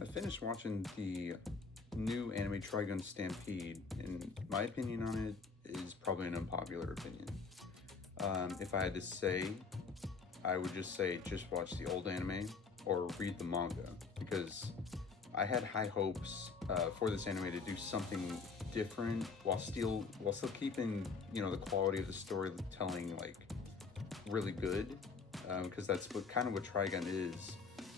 I finished watching the new anime Trigun Stampede, and my opinion on it is probably an unpopular opinion. If I had to say, I would just say just watch the old anime or read the manga because I had high hopes for this anime to do something different while still keeping the quality of the storytelling really good because that's what Trigun is,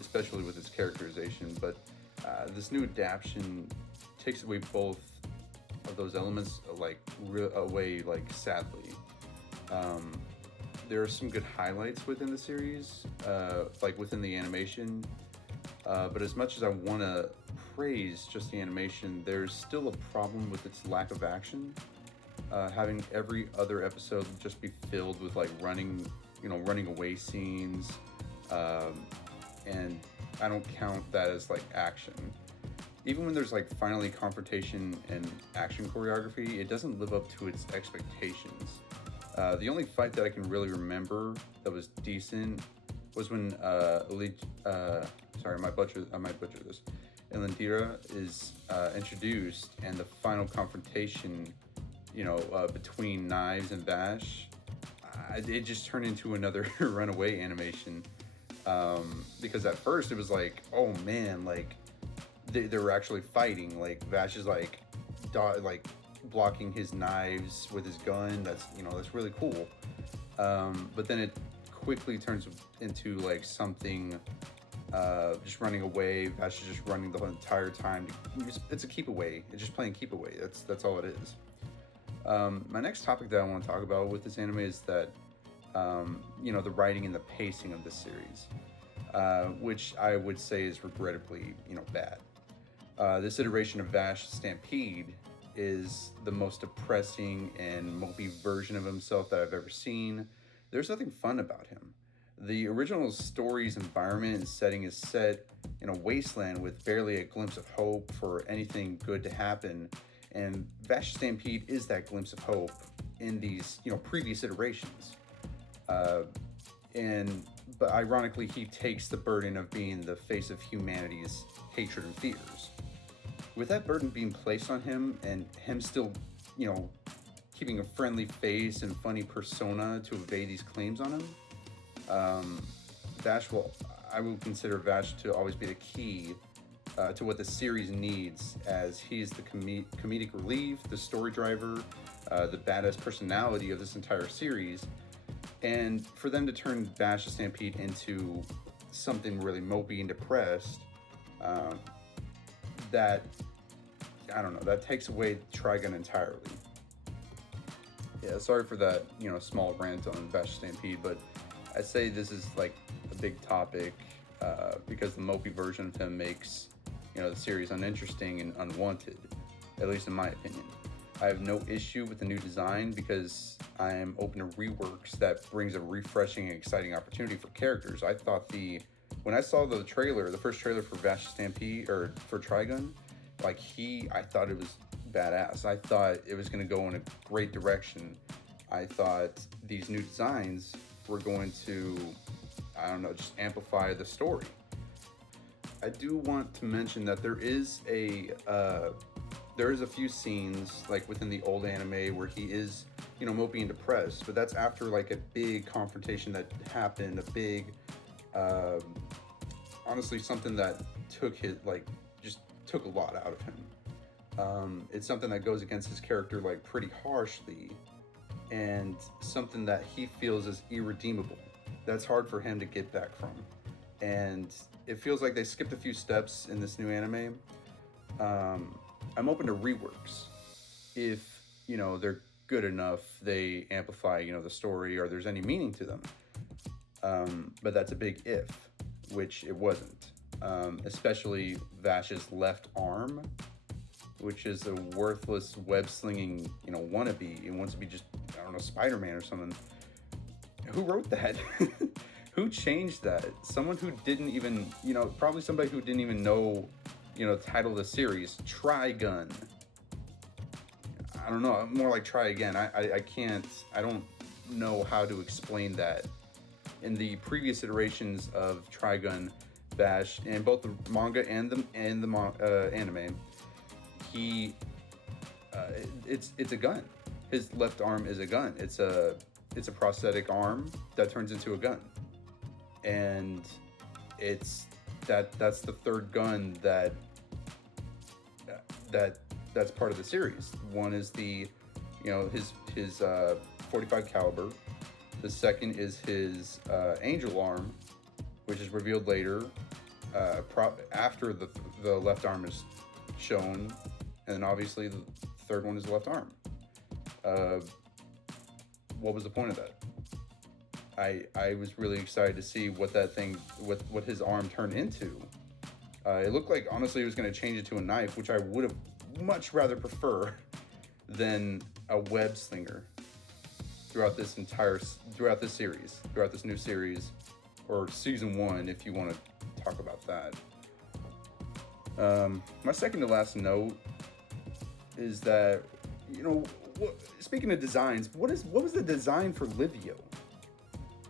especially with its characterization. But this new adaptation takes away both of those elements away sadly. There are some good highlights within the series, within the animation. But as much as I want to praise just the animation, there's still a problem with its lack of action. Having every other episode just be filled with running away scenes, and I don't count that as action. Even when there's finally confrontation and action choreography, it doesn't live up to its expectations. The only fight that I can really remember that was decent was when sorry, I might butcher this. Elendira is introduced, and the final confrontation, between Knives and Vash, it just turned into another runaway animation. Because at first it was oh man, they were actually fighting. Vash is blocking his knives with his gun. That's really cool. But then it quickly turns into something just running away. Vash is just running the whole entire time. It's a keep away. It's just playing keep away. That's all it is. My next topic that I want to talk about with this anime is that the writing and the pacing of this series, which I would say is regrettably bad. This iteration of Vash Stampede is the most depressing and mopey version of himself that I've ever seen. There's nothing fun about him. The original story's environment and setting is set in a wasteland with barely a glimpse of hope for anything good to happen, and Vash Stampede is that glimpse of hope in these previous iterations. But ironically, he takes the burden of being the face of humanity's hatred and fears. With that burden being placed on him and him still, keeping a friendly face and funny persona to evade these claims on him, I will consider Vash to always be the key to what the series needs, as he's the comedic relief, the story driver, the badass personality of this entire series. And for them to turn Vash Stampede into something really mopey and depressed, that takes away Trigun entirely. Yeah, sorry for that, small rant on Vash Stampede, but I say this is a big topic because the mopey version of him makes the series uninteresting and unwanted, at least in my opinion. I have no issue with the new design because I am open to reworks that brings a refreshing and exciting opportunity for characters. When I saw the first trailer for Vash Stampede or for Trigun, I thought it was badass. I thought it was going to go in a great direction. I thought these new designs were going to, just amplify the story. I do want to mention that there is a few scenes within the old anime where he is, mopey and depressed, but that's after a big confrontation that happened, a big, honestly, something that took a lot out of him. It's something that goes against his character pretty harshly, and something that he feels is irredeemable. That's hard for him to get back from. And it feels like they skipped a few steps in this new anime. I'm open to reworks. If, they're good enough, they amplify, the story, or there's any meaning to them. But that's a big if, which it wasn't. Especially Vash's left arm, which is a worthless web-slinging, wannabe. It wants to be just, Spider-Man or something. Who wrote that? Who changed that? Someone who didn't even, probably somebody who didn't even know, the title of the series, Trigun. I don't know, more like try again. I don't know how to explain that. In the previous iterations of Trigun, Vash in both the manga and the anime. He it's a gun. His left arm is a gun. It's a prosthetic arm that turns into a gun, and that's the third gun that's part of the series. One is the his 45 caliber. The second is his angel arm, which is revealed later, after the left arm is shown, and then obviously the third one is the left arm. What was the point of that? I was really excited to see what that thing, what his arm turned into. It looked like, honestly, it was going to change it to a knife, which I would have much rather prefer than a web slinger throughout this series, throughout this new series, or season 1, if you want to talk about that. My second to last note is that, speaking of designs, what was the design for Livio?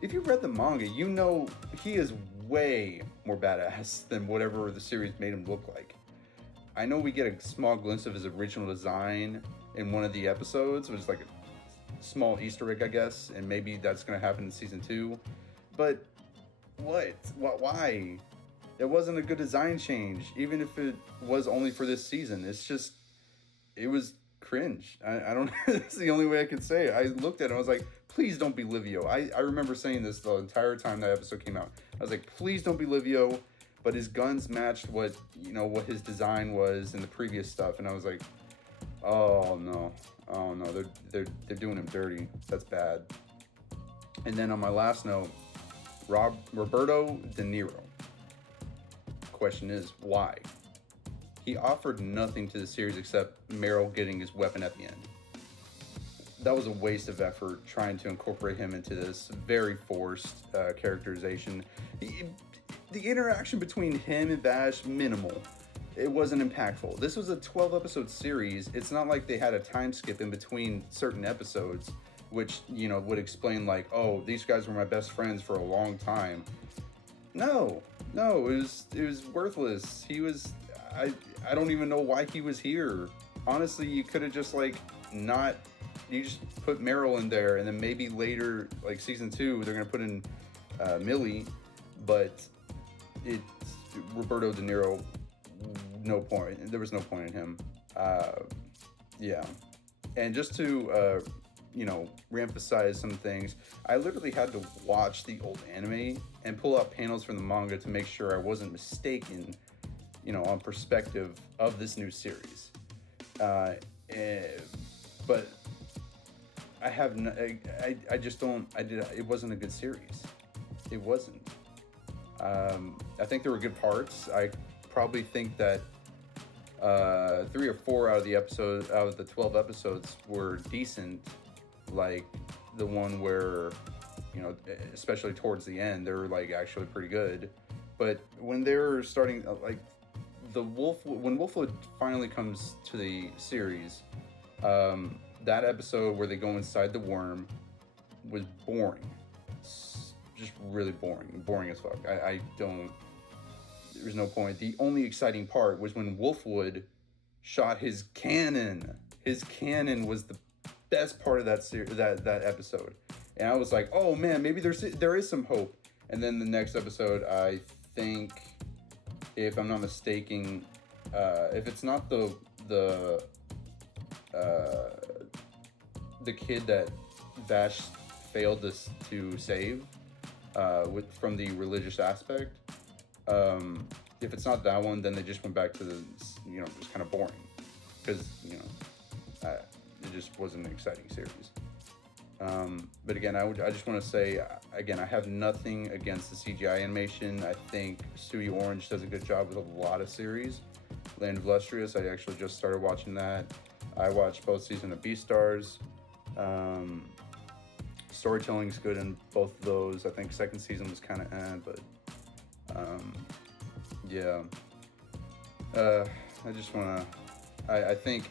If you read the manga, you know he is way more badass than whatever the series made him look like. I know we get a small glimpse of his original design in one of the episodes, which is like a small Easter egg, I guess, and maybe that's going to happen in season 2. But why? It wasn't a good design change, even if it was only for this season. It was cringe. I don't know. That's the only way I can say it. I looked at it and I was like, please don't be Livio. I remember saying this the entire time that episode came out. I was like, please don't be Livio. But his guns matched what his design was in the previous stuff, and I was like, oh no, they're doing him dirty. That's bad. And then on my last note, Roberto De Niro. Question is, why? He offered nothing to the series except Meryl getting his weapon at the end. That was a waste of effort trying to incorporate him into this very forced characterization. The interaction between him and Vash, minimal. It wasn't impactful. This was a 12-episode series. It's not like they had a time skip in between certain episodes, which, would explain like, oh, these guys were my best friends for a long time. No, it was worthless. He was, I don't even know why he was here. Honestly, you could have just you just put Meryl in there, and then maybe later, like season 2, they're gonna put in Millie, but it's Roberto De Niro. No point. There was no point in him. Yeah, and just to reemphasize some things, I literally had to watch the old anime and pull out panels from the manga to make sure I wasn't mistaken, on perspective of this new series. But I have no, I just don't. It wasn't a good series. It wasn't. I think there were good parts. I probably think that 3 or 4 out of the 12 episodes were decent. Like the one where, especially towards the end, they're like actually pretty good. But when they're starting, like when Wolfwood finally comes to the series, that episode where they go inside the worm was boring. Just really boring as fuck. I don't. There's no point. The only exciting part was when Wolfwood shot his cannon. His cannon was the best part of that episode, and I was like, oh man, maybe there is some hope. And then the next episode, I think, if I'm not mistaken, if it's not the kid that Vash failed to save from the religious aspect, if it's not that one, then they just went back to the just kind of boring, because it just wasn't an exciting series. But again, I just want to say, again, I have nothing against the CGI animation. I think Studio Orange does a good job with a lot of series. Land of Lustrous, I actually just started watching that. I watched both seasons of Beastars. Storytelling's good in both of those. I think second season was kind of but yeah. I just want to, I think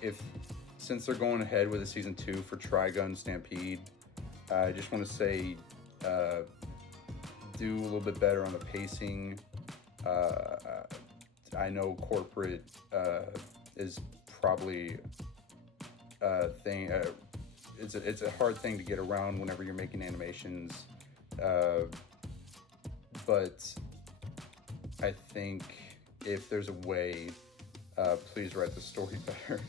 since they're going ahead with a season 2 for Trigun Stampede, I just want to say, do a little bit better on the pacing. I know corporate is probably a thing. It's a hard thing to get around whenever you're making animations, but I think if there's a way, please write the story better,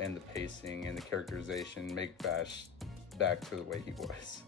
and the pacing and the characterization. Make Vash back to the way he was.